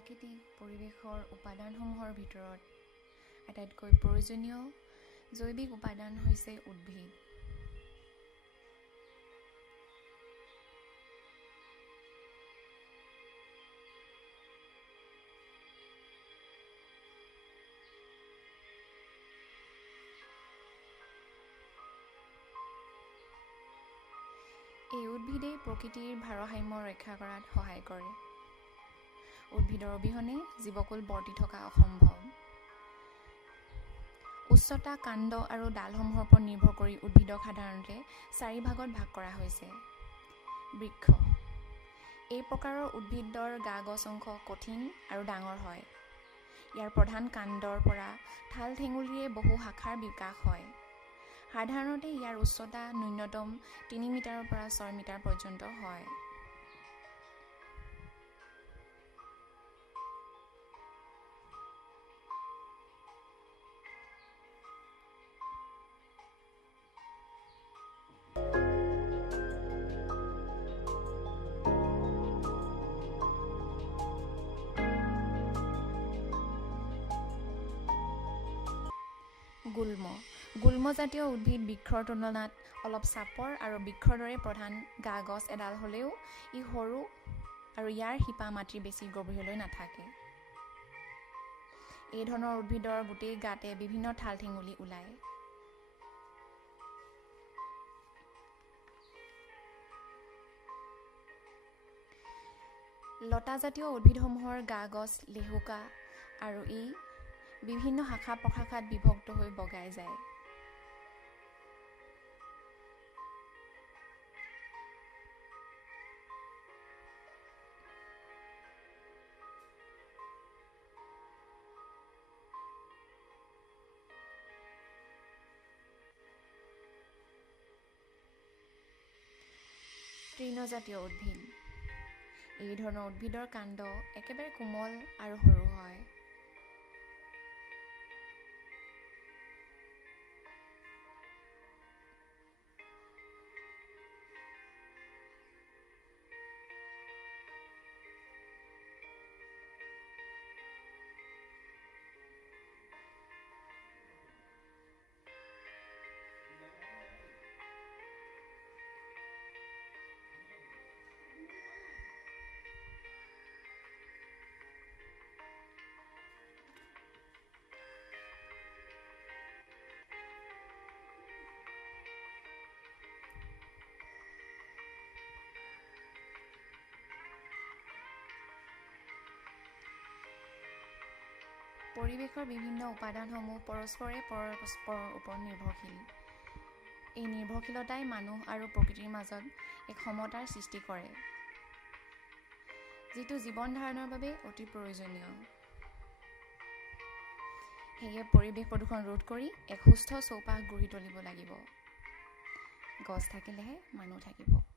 প্ৰাকৃতিক পৰিৱেশৰ উপাদানসমূহৰ ভিতৰত আটাইতকৈ প্ৰয়োজনীয় জৈৱিক উপাদান হৈছে উদ্ভিদ। এই উদ্ভিদেই প্ৰকৃতিৰ ভাৰসাম্য ৰক্ষা কৰাত সহায় কৰে। উদ্ভিদৰ অবিহনে জীৱকুল বৰ্তি থকা অসম্ভৱ। উচ্চতা, কাণ্ড আৰু ডালসমূহৰ ওপৰত নিৰ্ভৰ কৰি উদ্ভিদক সাধাৰণতে 4 ভাগত ভাগ কৰা হৈছে। বৃক্ষ। এই প্ৰকাৰৰ উদ্ভিদৰ গা-গছ অংশ কঠিন আৰু ডাঙৰ হয়। ইয়াৰ প্ৰধান কাণ্ডৰ পৰা ঠাল ঠেঙুলিৰে বহু শাখাৰ বিকাশ হয়। সাধাৰণতে ইয়াৰ উচ্চতা ন্যূনতম 3 মিটাৰৰ পৰা 6 মিটাৰ পৰ্যন্ত হয়। গুল্মজাতীয় উদ্ভিদ বৃক্ষৰ তুলনাত অলপ চাপৰ আৰু বৃক্ষৰ দৰে প্ৰধান গা-গছ এডাল হ'লেও ই সৰু আৰু ইয়াৰ শিপা মাটিৰ বেছি গভীৰলৈ নাথাকে। এই ধৰণৰ উদ্ভিদৰ গোটেই গাতে বিভিন্ন ঠাল ঠেঙুলি ওলায়। লতাজাতীয় উদ্ভিদসমূহৰ গা-গছ লেহুকা আৰু ই বিভিন্ন শাখা-প্ৰশাখাত বিভক্ত হৈ বগাই যায়। তৃণজাতীয় উদ্ভিদ। এই ধৰণৰ উদ্ভিদৰ কাণ্ড একেবাৰে কোমল আৰু সৰু হয়। পৰিৱেশৰ বিভিন্ন উপাদানসমূহ পৰস্পৰে পৰস্পৰৰ ওপৰত নিৰ্ভৰশীল। এই নিৰ্ভৰশীলতাই মানুহ আৰু প্ৰকৃতিৰ মাজত এক সমতাৰ সৃষ্টি কৰে, যিটো জীৱন ধাৰণৰ বাবে অতি প্ৰয়োজনীয়। সেয়ে পৰিৱেশ প্ৰদূষণ ৰোধ কৰি এক সুস্থ চৌপাশ গঢ়ি তুলিব লাগিব। গছ থাকিলেহে মানুহ থাকিব।